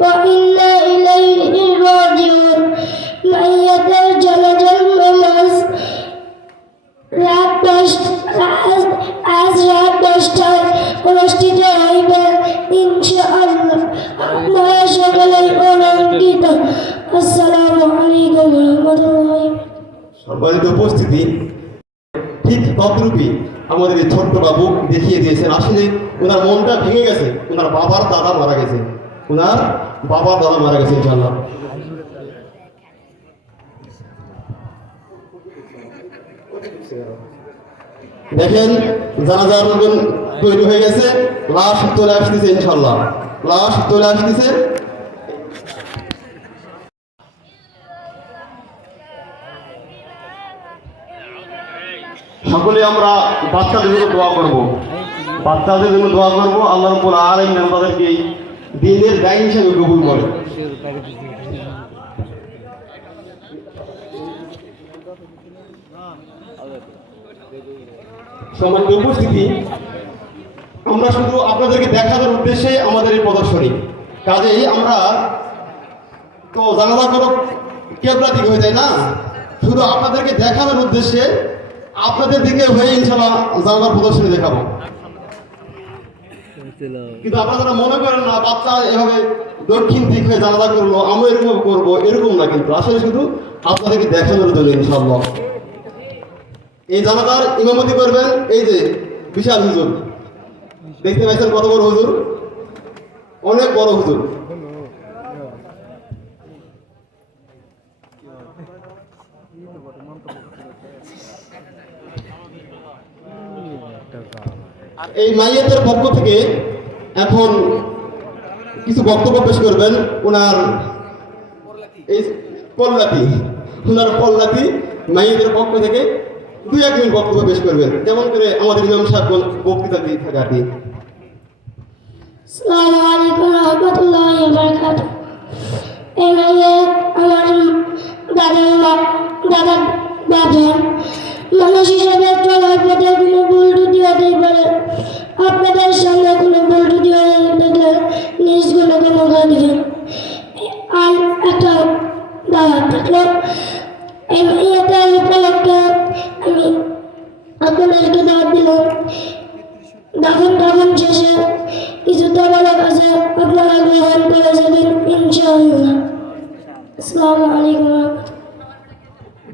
وإنا إليه راجعون মাইয়াদের জানাজার নামাজ রাত দশ আজ আজ রাত দশটায় অনুষ্ঠিত হইবে ইনশাআল্লাহ আপনারা সকলেই অনুমোদিত আসসালামু আলাইকুম রহমতুল্লাহ সম্মানিত উপস্থিতি ঠিক তদ্রূপই আমাদের এই ছোট্ট বাবু দেখিয়ে দিয়েছেন আসলে ওনার মনটা ভেঙে গেছে ওনার বাবার দাদা মারা গেছে ওনার বাবার দাদা মারা গেছে ইনশাল্লাহ দেখেন জানাজার মতন তৈরি হয়ে গেছে, লাশ চলে আসতেছে ইনশাল্লাহ লাশ চলে আসতেছে। সকলে আমরা বাচ্চাদের জন্য দোয়া করব। বাচ্চাদের জন্য দোয়া করব। আল্লাহ রব্বুল আলামিন এই দিনের দায় হিসেবে কবুল করে। উপস্থিতি, আমরা শুধু আপনাদেরকে দেখানোর উদ্দেশ্যে আমাদের এই প্রদর্শনী। কাজেই আমরা তো জানাজা করো কেবলা দিকে হয়ে যায় না। শুধু আপনাদেরকে দেখানোর উদ্দেশ্যে আপনাদের দিকে হয়ে ইনশাল্লাহ জানাজার প্রদর্শনী দেখাবো। কিন্তু আপনারা মনে করেন না, বাচ্চা এভাবে দক্ষিণ দিক হয়ে জানাজা করল আমরা এরকম করব, এরকম না কিন্তু। আসলে শুধু আপনাদেরকে দেখানোর জন্য ইনশাল্লাহ এই জানাজার ইমামতি করবেন, এই যে বিশাল হুজুর। দেখতে পাচ্ছেন কত বড় হুজুর? অনেক বড় হুজুর। এই মাইয়াতের পক্ষ থেকে এখন কিছু বক্তব্য পেশ করবেন। ওনার এই পল্লাতি ওনার পল্লাতি মাইয়াতের পক্ষ থেকে দুই এক মিনিট বক্তব্য পেশ করবেন। যেমন করে আমাদের ইমাম সাহেব বক্তৃতা দিয়ে থাকে আমার দাদার মা দাদার মানুষ হিসেবে চলার পথে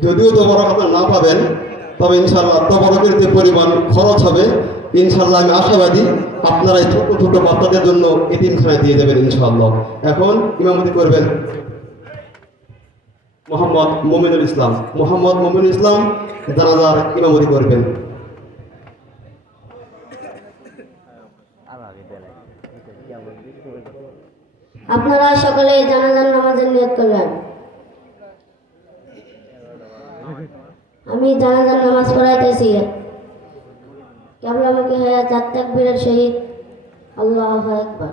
যদিও তোমরা আপনারা না পাবেন, তবে ইনশাল্লাহ তবরকের যে পরিমাণ খরচ হবে ইনশাল্লাহ আমি আশাবাদী আপনারা এই ছোট ছোট বাচ্চাদের জন্য এতিমখানায় দিয়ে দেবেন ইনশাআল্লাহ। এখন ইমামতি করবেন মোহাম্মদ মোমিনুল ইসলাম। মোহাম্মদ মোমিনুল ইসলাম, জানাজার ইমামতি করবেন। আপনারা সকলে জানাজান নামাজের নিয়ত করবেন আমি জানাজান নামাজ পড়াইতেছি কেবলামুখী হয়ে চার তাকবীরের সহিত আল্লাহ একবার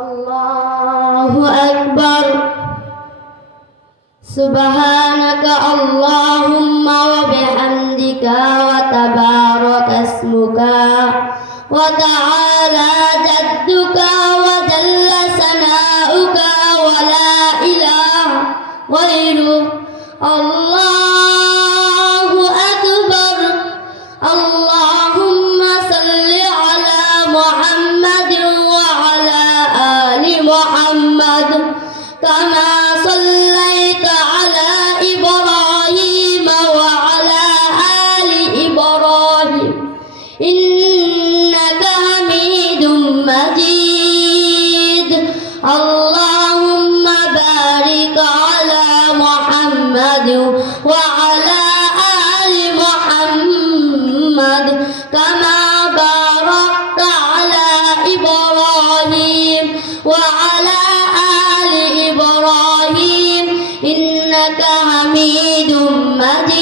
আল্লাহু আকবার سبحانك اللهم وبحمدك وتبارك اسمك وتعالى جدك وجل más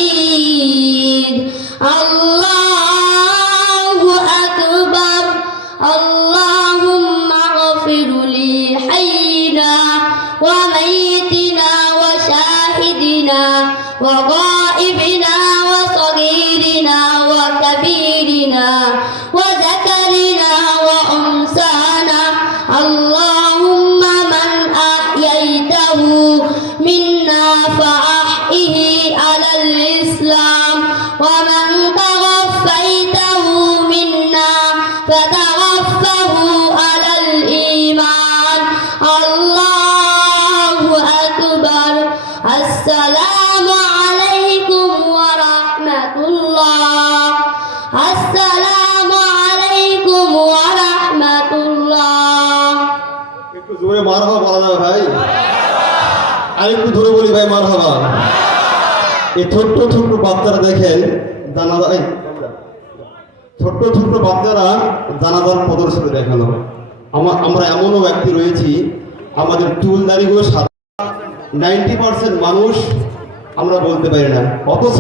এই ছোট্ট ছোট্ট বাচ্চারা দেখেন দানাদার ছোট্ট ছোট্ট বাচ্চারা দানাদার প্রদর্শনী দেখানো আমার আমরা এমনও ব্যক্তি রয়েছি, আমাদের চুল দাড়িগুলো সাদা পার্সেন্ট মানুষ আমরা বলতে পারি না। অথচ